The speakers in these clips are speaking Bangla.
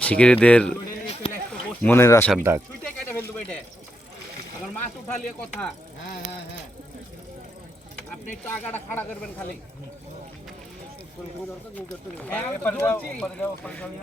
শিকারীদের মনের আশার ডাক আমার কথা হ্যাঁ হ্যাঁ হ্যাঁ আপনি একটু খাড়া করবেন খালি হ্যাঁ।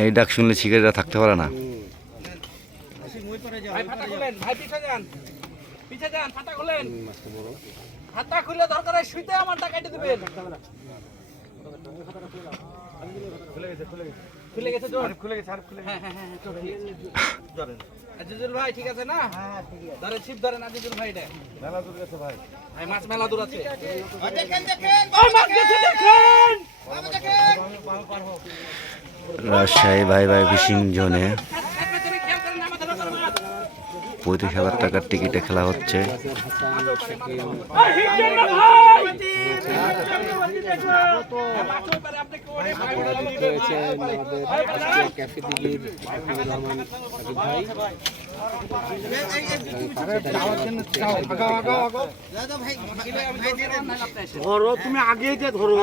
এই ডাক শুনলে শিকারীরা থাকতে পারে না ভাই ফাতা খুলেন ভাই পিছে যান পিছে যান গেছে খুলে দিবেন খুলে গেছে জোর খুলে গেছে। আর খুলে হ্যাঁ হ্যাঁ হ্যাঁ আজিজুল ভাই ঠিক আছে না? হ্যাঁ ঠিক আছে। ধরেন ছিপ ধরেন আজিজুল ভাই এটা। মেলা দূর আছে ভাই। ভাই মাছ মেলা দূর আছে দেখেন দেখেন ও মাছ গেছে দেখেন। রাজশাহী ভাই ভাই ফিশিং জোনে আপনি তুমি খেয়াল করেন আমাদের নজর মাছ পঁয়ত্রিশ হাজার টাকার টিকিটে খেলা হচ্ছে। ধরো তুমি আগে যে ধরো।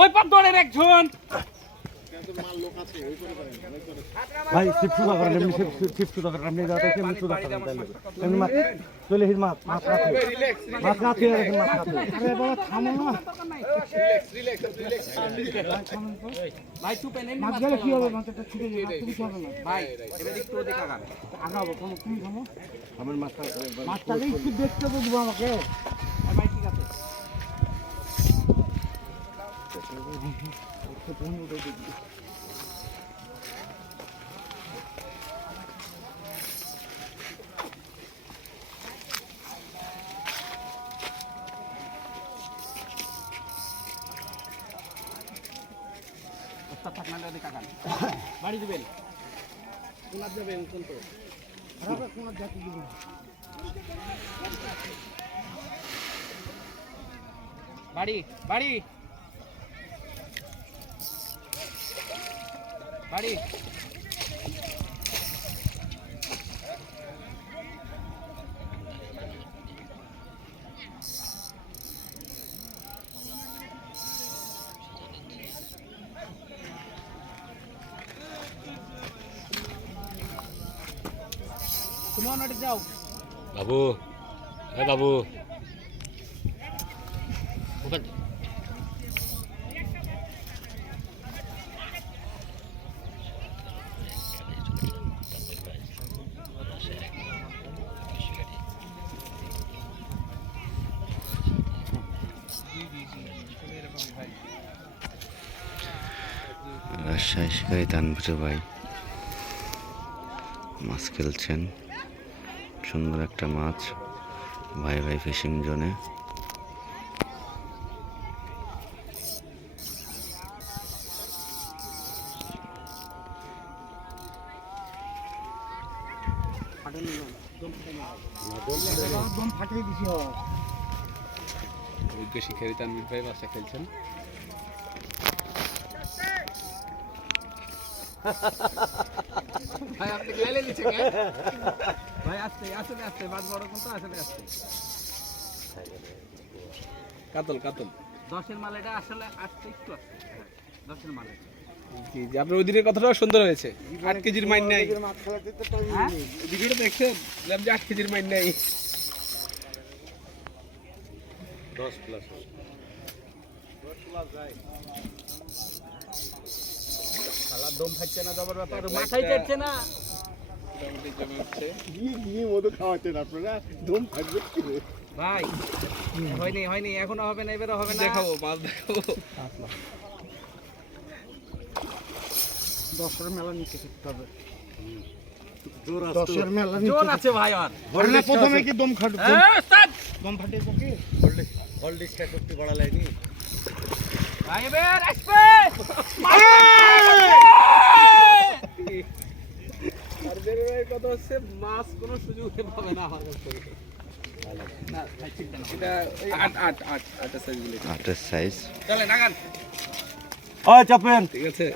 ওই পারে। দৌড়েন একজন। ভাই শিব সুদা করেন এমনি শিব শিব সুদা করেন আপনি যাতে কেমনি সুদা করেন এমনি মাছ চলে হির মাছ মাছ কাছে মাছ কাছে রাখেন মাছ কাছে আরে বাবা থামো না। ভাই চুপেন, এমনি মাছ মাছ গেলে কি হবে? মাছটা ছুটে যাবে মাছ তুমি খাবে না। ভাই, এবার একটু ওদিকে আগান। আগাবো তুমি খাব আমার মাছটা মাছটাকে একটু দেখতে তো আমাকে। আগান। বাড়ি দিবেন কোনার যাবেন কোন তো বাড়ি বাড়ি বাড়ি তুমি অন্যটি যাও বাবু রাজশাহী শিকারী তানভীর ভাই। মাছ খেলছেন। সুন্দর একটা মাছ। ভাই ভাই ফিশিং জোনে ফাটিয়ে দিছি তানভীর ভাই বাসা খেলছেন। ভাই আপনি গাইলে দিচ্ছে কে ভাই আসতে আসলে আসতে বাদ বড় কোন তো আসলে আসতে। কাতল কাতল। দশের মাল এটা আসলে আসতে একটু আসতে হ্যাঁ, দশের মাল। জি জি আপনার ওই দিনের কথাটাও সুন্দর হয়েছে। আট কেজির মাইন নাই। হ্যাঁ। ভিডিওটা দেখছেন? বললাম যে আট কেজির মাইন নাই। দম ফাটছে না যাবার ব্যাপার। মাথায় চাইছে না। ভাই হয়নি হয়নি এখনও হবে না এবারে হবে না। দেখাবো মাছ দেখাবো। দশের মেলা হবে। দশের মেলা জোর আছে ভাই আর প্রথমে কি দম খাটবে হ্যাঁ, দম ফাটে কি? হলডিস করতে বড় ভাই এবার আসবে আর বেরোয় কথা হচ্ছে মাছ কোনো সুযোগ পাবে না আমার কাছ আটের সাইজগুলো আটের সাইজ চলে নাগান ওই চাপেন। ঠিক আছে।